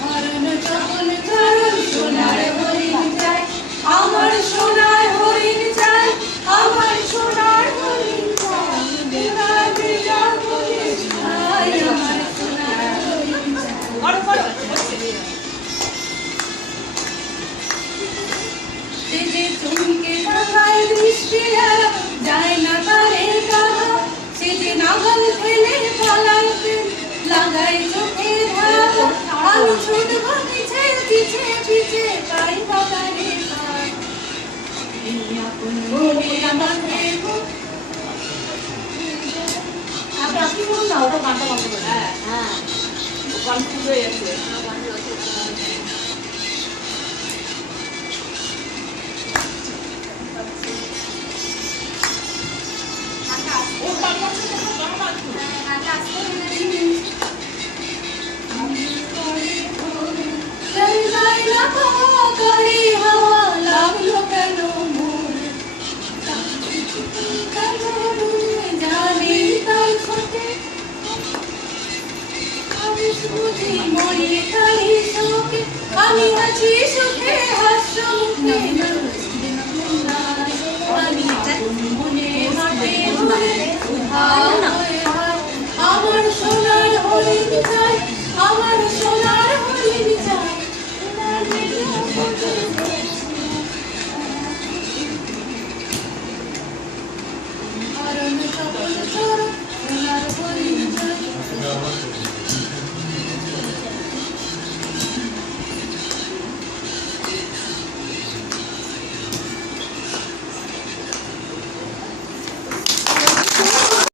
হরণ চরণ চরণ সোনার হরিণ চাই, আমার সোনার হরিণ চাই, আমার সোনার হরিণ চাই, বিনা বিনা হরিণ চাই, আমার সোনার হরিণ চাই। সে যে চমকে ঢাকায় বৃষ্টি যায় না তারে কাহা, সে যে নাগাল ফেলে পালাইতে লাগাই চোখে ধারা, আমি ছুটব পিছে পিছে পিছে পাই বাগানে পাই, এই আপন বলে আমাকে আপনি বলুন না, ওটা গানটা বন্ধ করে। হ্যাঁ হ্যাঁ, কনফিউজ হয়ে যাচ্ছে। আমি আছি